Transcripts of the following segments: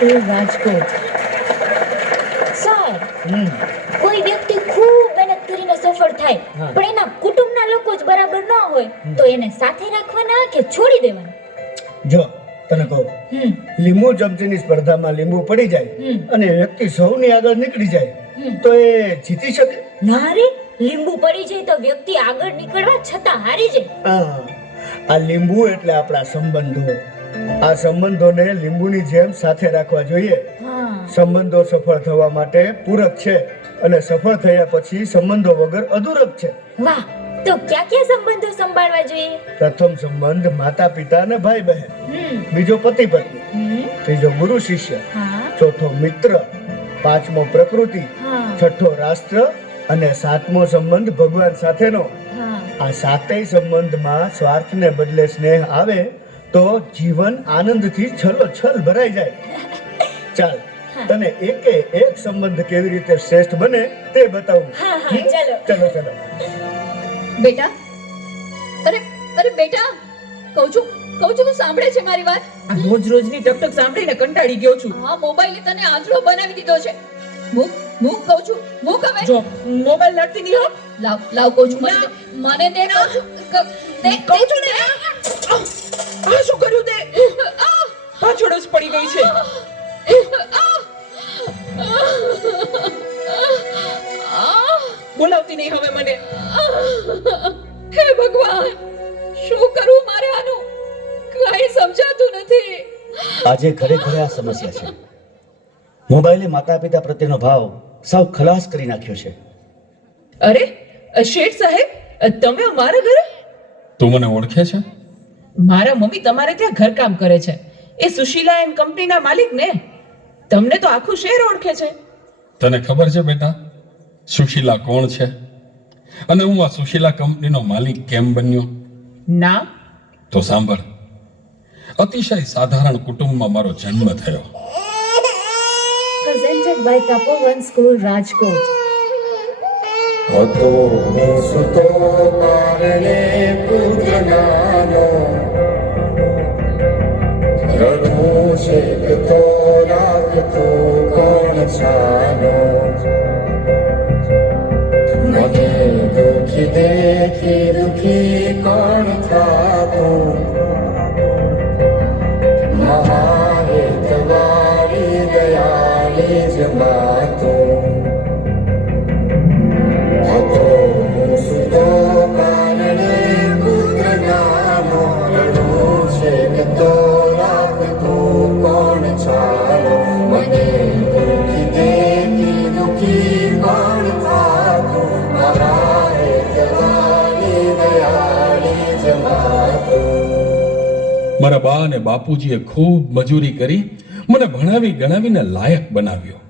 તપોવન Rajkot. Sir કોઈ વ્યક્તિ ખૂબ મહેનત કરીને સફળ થાય પણ એના કુટુંબના લોકો જ બરાબર ન હોય તો એને સાથે રાખવાના કે છોડી દેવાના? જો તને કહું. લીંબુ ચમચીની સ્પર્ધામાં લીંબુ પડી જાય અને વ્યક્તિ સૌની આગળ નીકળી જાય તો એ જીતી શકે? ના રે લીંબુ પડી જાય તો વ્યક્તિ આગળ નીકળવા છતાં હારી જાય. આ લીંબુ એટલે આપણા સંબંધો. આ સંબંધોને લીંબુની જેમ સાથે રાખવા જોઈએ. સંબંધો સફળ થવા માટે પૂરક છે અને સફળ થયા પછી સંબંધો વગર અધૂરક છે. વાહ તો ક્યાં ક્યાં સંબંધો સંભાળવા જોઈએ? પ્રથમ સંબંધ માતા પિતા અને ભાઈ બહેન બીજો પતિ પત્ની ત્રીજો ગુરુ શિષ્ય. ચોથો મિત્ર. પાંચમો પ્રકૃતિ. છઠ્ઠો રાષ્ટ્ર અને સાતમો સંબંધ ભગવાન સાથેનો. આ સાતેય સંબંધમાં સ્વાર્થને બદલે સ્નેહ આવે તો જીવન આનંદથી છલો છલ ભરાઈ જાય. ચાલ તને એકે એક સંબંધ કેવી રીતે શ્રેષ્ઠ બને તે બતાવું. હા, હા, હમ? ચાલો. ચલો ચલો. બેટા અરે અરે બેટા કહું છું કહું છું તું સાંભળે છે મારી વાત? આ રોજ રોજની ટકટક સાંભળીને કંટાળી ગયો છું. આ મોબાઈલે તને આજરો બનાવી દીધો છે. મૂક મૂક કહું છું મૂક હવે. જો મોબાઈલ લડતી નહીં હો. લાવ લાવ કહું છું મને મને દે કહું છું કહું છું ને આ આ શું કર્યું તે? પાછળ જ પડી ગઈ છે. બોલાવતી નહીં હવે મને. હે ભગવાન શું કરું મારે આનું? કઈ સમજાતું નથી. આજે ઘરે ઘરે આ સમસ્યા છે. મોબાઈલે માતા પિતા પ્રત્યેનો ભાવ સાવ ખલાસ કરી નાખ્યો છે. અરે શેઠ સાહેબ તમે અમારા ઘરે તું મને ઓળખે છે? મારા મમ્મી તમારે ત્યાં ઘરકામ કરે છે. એ સુશીલા એન્ડ કંપનીના માલિક ને. તમને તો આખું શહેર ઓળખે છે. તને ખબર છે બેટા? સુશીલા કોણ છે? અને હું આ સુશીલા કંપનીનો માલિક કેમ બન્યો? ના તો સાંભળ. અતિશય સાધારણ કુટુંબમાં મારો જન્મ થયો. Presented by Tapovan school Rajkot હતો સુતો કારણે પુત્ર નાનો. રડવું છે તો રાખતો મારા બા અને બાપુજીએ ખૂબ મજૂરી કરી, મને ભણાવી ગણાવીને લાયક બનાવ્યો.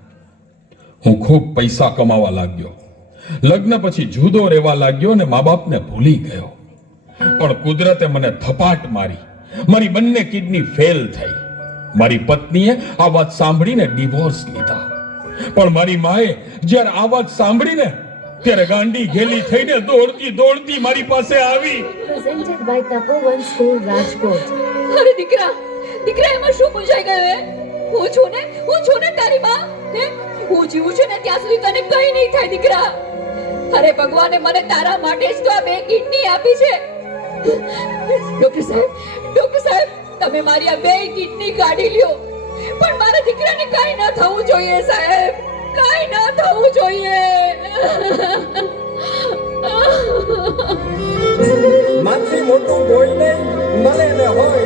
હું ખૂબ પૈસા કમાવા લાગ્યો. લગ્ન પછી જુદો રહેવા લાગ્યો અને મા બાપને ભૂલી ગયો. પણ કુદરતે મને થપાટ મારી. મારી બંને કિડની ફેલ થઈ. મારી પત્નીએ આ વાત સાંભળીને ડિવોર્સ લીધા. પણ મારી માએ જ્યારે આ વાત સાંભળીને ત્યારે ગાંડી ઘેલી થઈને દોડતી દોડતી મારી પાસે આવી. Presented by Tapovan school Rajkot. અરે દીકરા દીકરા એમાં શું પૂછાઈ ગયું હે? હું છું ને હું છું ને તારી માં હે? હું જીવું છું ને ત્યાં સુધી તને કઈ નહીં થાય દીકરા. અરે ભગવાને મને તારા માટે જ તો આ બે કિડની આપી છે. ડોક્ટર સાહેબ ડોક્ટર સાહેબ તમે મારી આ બે કિડની કાઢી લ્યો. પણ મારા દીકરાને કઈ ન થવું જોઈએ સાહેબ. કઈ ન થવું જોઈએ. માથી મોટું કોઈ નહીં મળે ને હોય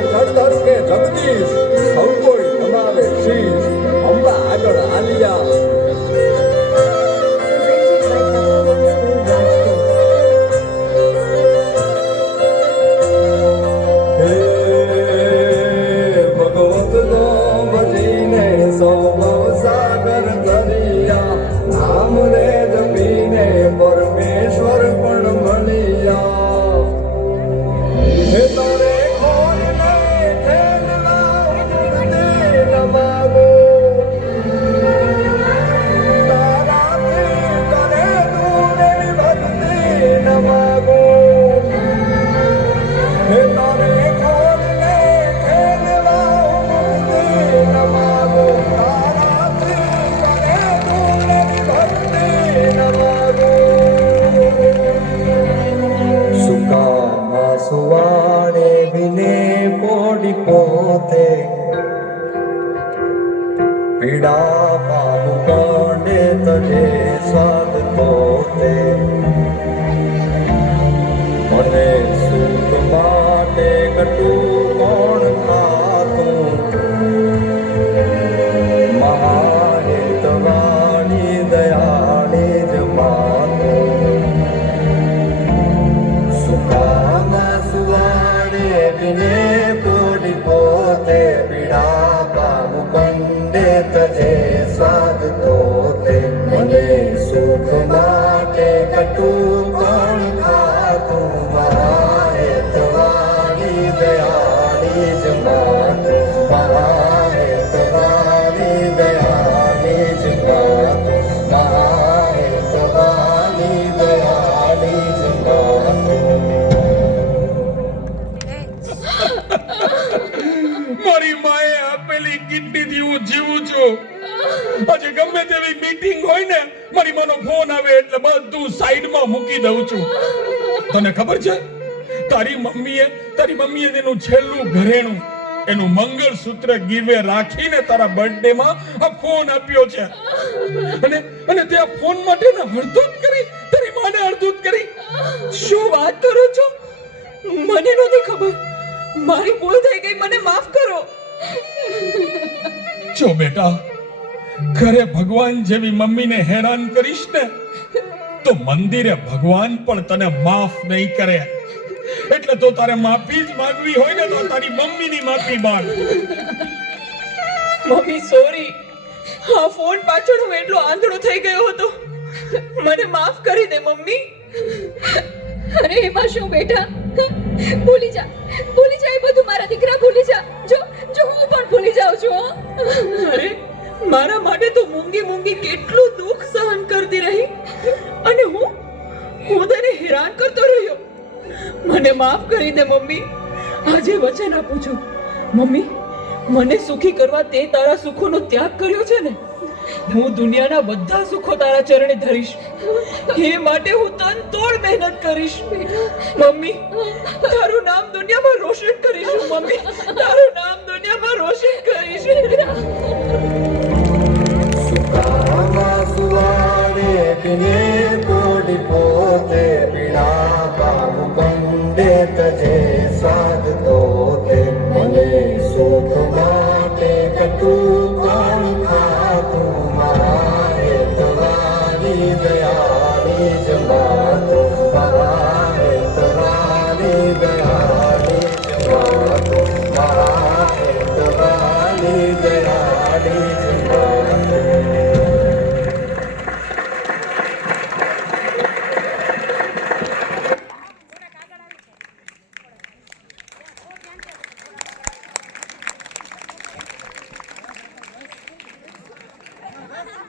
તે પીડા પામુ કાંડે તને સ્વાદ તો તે મને સુખ માટે કટુ આજે ગમે તેવી મીટિંગ હોય ને, મારી માનો ફોન આવે એટલે બધું સાઈડમાં મૂકી દઉં છું. તને ખબર છે? તારી મમ્મીએ તારી મમ્મીએ તેનું છેલ્લું ઘરેણું, એનું મંગળસૂત્ર ગીવે રાખીને તારા બર્થડે માં આ ફોન આપ્યો છે. અને અને તે આ ફોન માટે ને હળદૂત કરી, તારી માને હળદૂત કરી. શું વાત કરો છો? મને નહોતી ખબર. મારી ભૂલ થઈ ગઈ, મને માફ કરો. જો બેટા ઘરે ભગવાન જેવી મમ્મીને હેરાન કરીશ ને, તો મંદિરે ભગવાન પણ તને માફ નહીં કરે. એટલે તો તારે માફી જ માંગવી હોય ને તો તારી મમ્મીની માફી માંગ. Mummy, sorry. આ ફોન પાછળ હું એટલો આંધળો થઈ ગયો હતો. મને માફ કરી દે, મમ્મી. અરે, એમાં શું બેટા? ભૂલી જા. ભૂલી જા એ બધું મારા દીકરા ભૂલી જા. જો જો હું પણ ભૂલી જાઉં છું, હો. અરે મારા માટે તો મૂંગી મૂંગી કેટલું દુઃખ સહન કરતી રહી. અને હું હું તને હેરાન કરતો રહ્યો. મને માફ કરી દે, મમ્મી. આજે વચન આપું છું. મમ્મી, મને સુખી કરવા તે તારા સુખોનો ત્યાગ કર્યો છે ને, હું દુનિયાના બધા સુખો તારા ચરણે ધરીશ. એ માટે હું તન તોડ મહેનત કરીશ. મમ્મી, તારું નામ દુનિયામાં રોશન કરીશ, મમ્મી.